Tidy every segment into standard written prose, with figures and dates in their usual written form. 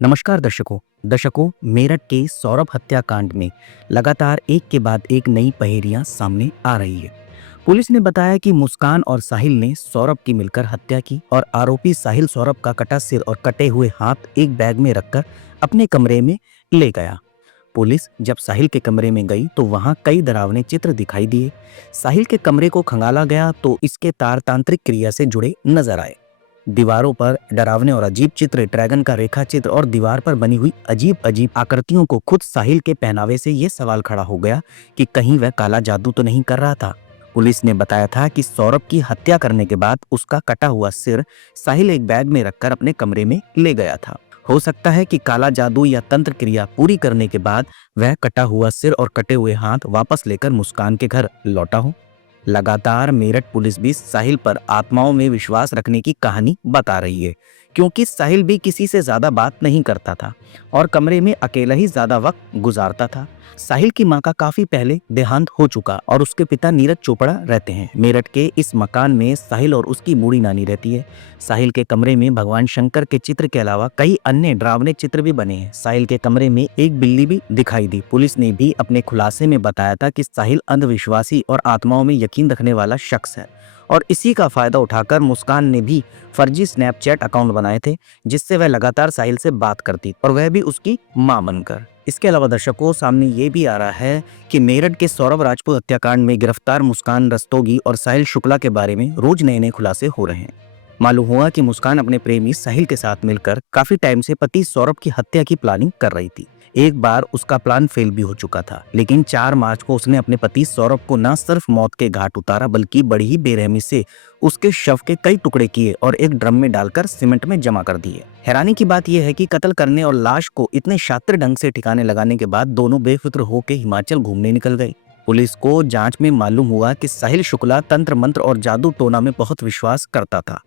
नमस्कार दर्शकों। मेरठ के सौरभ हत्याकांड में लगातार एक के बाद एक नई पहेलियां सामने आ रही है। पुलिस ने बताया कि मुस्कान और साहिल ने सौरभ की मिलकर हत्या की और आरोपी साहिल सौरभ का कटा सिर और कटे हुए हाथ एक बैग में रखकर अपने कमरे में ले गया। पुलिस जब साहिल के कमरे में गई तो वहां कई डरावने चित्र दिखाई दिए। साहिल के कमरे को खंगाला गया तो इसके तार तांत्रिक क्रिया से जुड़े नजर आए। दीवारों पर डरावने और अजीब चित्र, ड्रैगन का रेखा चित्र और दीवार पर बनी हुई अजीब अजीब आकृतियों को खुद साहिल के पहनावे से यह सवाल खड़ा हो गया कि कहीं वह काला जादू तो नहीं कर रहा था। पुलिस ने बताया था कि सौरभ की हत्या करने के बाद उसका कटा हुआ सिर साहिल एक बैग में रखकर अपने कमरे में ले गया था। हो सकता है कि काला जादू या तंत्र क्रिया पूरी करने के बाद वह कटा हुआ सिर और कटे हुए हाथ वापस लेकर मुस्कान के घर लौटा हो। लगातार मेरठ पुलिस भी साहिल पर आत्माओं में विश्वास रखने की कहानी बता रही है, क्योंकि साहिल भी किसी से ज्यादा बात नहीं करता था और कमरे में अकेला ही ज्यादा वक्त गुजारता था। साहिल की मां का काफी पहले देहांत हो चुका और उसके पिता नीरज चोपड़ा रहते हैं। मेरठ के इस मकान में साहिल और उसकी बूढ़ी नानी रहती है। साहिल के कमरे में भगवान शंकर के चित्र के अलावा कई अन्य डरावने चित्र भी बने हैं। साहिल के कमरे में एक बिल्ली भी दिखाई दी। पुलिस ने भी अपने खुलासे में बताया था कि साहिल अंधविश्वासी और आत्माओं में यकीन रखने वाला शख्स है और इसी का फायदा उठाकर मुस्कान ने भी फर्जी स्नैपचैट अकाउंट बनाए थे, जिससे वह लगातार साहिल से बात करती और वह भी उसकी मां बनकर। इसके अलावा दर्शकों, सामने ये भी आ रहा है कि मेरठ के सौरभ राजपूत हत्याकांड में गिरफ्तार मुस्कान रस्तोगी और साहिल शुक्ला के बारे में रोज नए नए खुलासे हो रहे हैं। मालूम हुआ कि मुस्कान अपने प्रेमी साहिल के साथ मिलकर काफी टाइम से पति सौरभ की हत्या की प्लानिंग कर रही थी। एक बार उसका प्लान फेल भी हो चुका था, लेकिन 4 मार्च को उसने अपने पति सौरभ को न सिर्फ मौत के घाट उतारा बल्कि बड़ी ही बेरहमी से उसके शव के कई टुकड़े किए और एक ड्रम में डालकर सीमेंट में जमा कर दिए। हैरानी की बात यह है कि कत्ल करने और लाश को इतने शातिर ढंग से ठिकाने लगाने के बाद दोनों बेफिक्र होकर हिमाचल घूमने निकल गए। पुलिस को जांच में मालूम हुआ कि साहिल शुक्ला तंत्र मंत्र और जादू टोना में बहुत विश्वास करता था।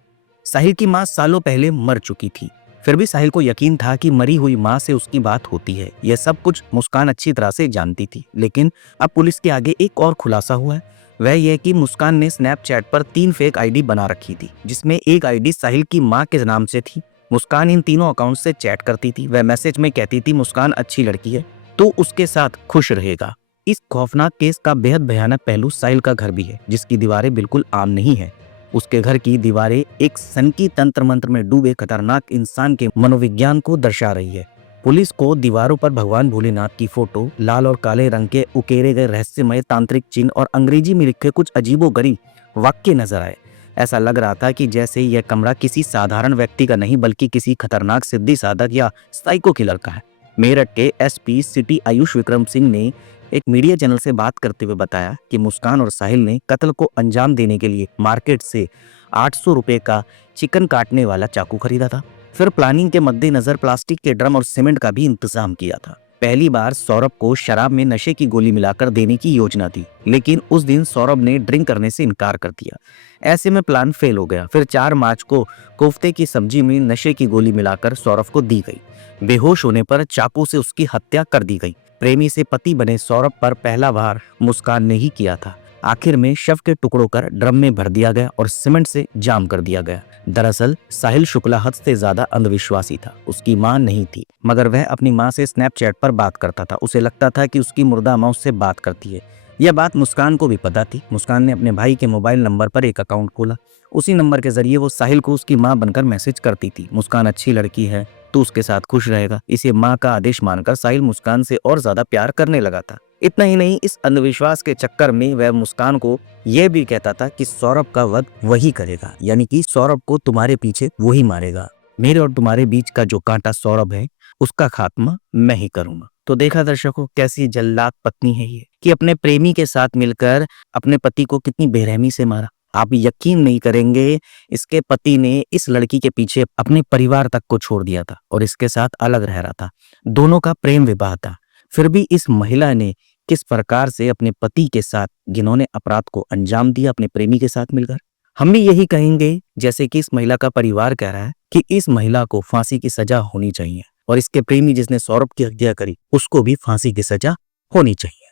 साहिल की मां सालों पहले मर चुकी थी, फिर भी साहिल को यकीन था कि मरी हुई मां से उसकी बात होती है। यह सब कुछ मुस्कान अच्छी तरह से जानती थी, लेकिन अब पुलिस के आगे एक और खुलासा हुआ है। वह यह कि मुस्कान ने स्नैपचैट पर 3 फेक आईडी बना रखी थी, जिसमें एक आईडी साहिल की मां के नाम से थी। मुस्कान इन तीनों अकाउंट से चैट करती थी। वह मैसेज में कहती थी मुस्कान अच्छी लड़की है तो उसके साथ खुश रहेगा। इस खौफनाक केस का बेहद भयानक पहलू साहिल का घर भी है, जिसकी दीवारें बिल्कुल आम नहीं है। उसके घर की दीवारें एक सनकी तंत्र मंत्र में डूबे खतरनाक इंसान के मनोविज्ञान को दर्शा रही है। पुलिस को दीवारों पर भगवान भोलेनाथ की फोटो, लाल और काले रंग के उकेरे गए रहस्यमय तांत्रिक चिन्ह और अंग्रेजी में लिखे कुछ अजीबोगरीब वाक्य नजर आए। ऐसा लग रहा था कि जैसे यह कमरा किसी साधारण व्यक्ति का नहीं बल्कि किसी खतरनाक सिद्धि साधक या साइको किलर का है। मेरठ के एसपी सिटी आयुष विक्रम सिंह ने एक मीडिया चैनल से बात करते हुए बताया कि मुस्कान और साहिल ने कत्ल को अंजाम देने के लिए मार्केट से 800 रुपए का चिकन काटने वाला चाकू खरीदा था। फिर प्लानिंग के मद्देनजर प्लास्टिक के ड्रम और सीमेंट का भी इंतजाम किया था। पहली बार सौरभ को शराब में नशे की गोली मिलाकर देने की योजना थी, लेकिन उस दिन सौरभ ने ड्रिंक करने से इनकार कर दिया। ऐसे में प्लान फेल हो गया। फिर 4 मार्च को कोफ्ते की सब्जी में नशे की गोली मिलाकर सौरभ को दी गई। बेहोश होने पर चाकू से उसकी हत्या कर दी गई। प्रेमी से पति बने सौरभ पर पहला वार मुस्कान ने ही किया था। आखिर में शव के टुकड़ों कर ड्रम में भर दिया गया और सीमेंट से जाम कर दिया गया। दरअसल साहिल शुक्ला हद से ज्यादा अंधविश्वासी था। उसकी मां नहीं थी, मगर वह अपनी मां से स्नैपचैट पर बात करता था। उसे लगता था कि उसकी मुर्दा मां उससे बात करती है। यह बात मुस्कान को भी पता थी। मुस्कान ने अपने भाई के मोबाइल नंबर पर एक अकाउंट खोला। उसी नंबर के जरिए वो साहिल को उसकी मां बनकर मैसेज करती थी, मुस्कान अच्छी लड़की है तो उसके साथ खुश रहेगा। इसे मां का आदेश मानकर साहिल मुस्कान से और ज्यादा प्यार करने लगा था। इतना ही नहीं, इस अंधविश्वास के चक्कर में वह मुस्कान को यह भी कहता था कि सौरभ का वध वही करेगा, यानी कि सौरभ को तुम्हारे पीछे वही मारेगा। मेरे और तुम्हारे बीच का जो कांटा सौरभ है उसका खात्मा मैं ही करूंगा। तो देखा दर्शकों, कैसी जल्लाद पत्नी है ये, कि अपने प्रेमी के साथ मिलकर अपने पति को कितनी बेरहमी से मारा। आप यकीन नहीं करेंगे, इसके पति ने इस लड़की के पीछे अपने परिवार तक को छोड़ दिया था और इसके साथ अलग रह रहा था। दोनों का प्रेम विवाह था। फिर भी इस महिला ने किस प्रकार से अपने पति के साथ जिन्होंने अपराध को अंजाम दिया अपने प्रेमी के साथ मिलकर। हम भी यही कहेंगे जैसे कि इस महिला का परिवार कह रहा है कि इस महिला को फांसी की सजा होनी चाहिए और इसके प्रेमी जिसने सौरभ की हत्या करी उसको भी फांसी की सजा होनी चाहिए।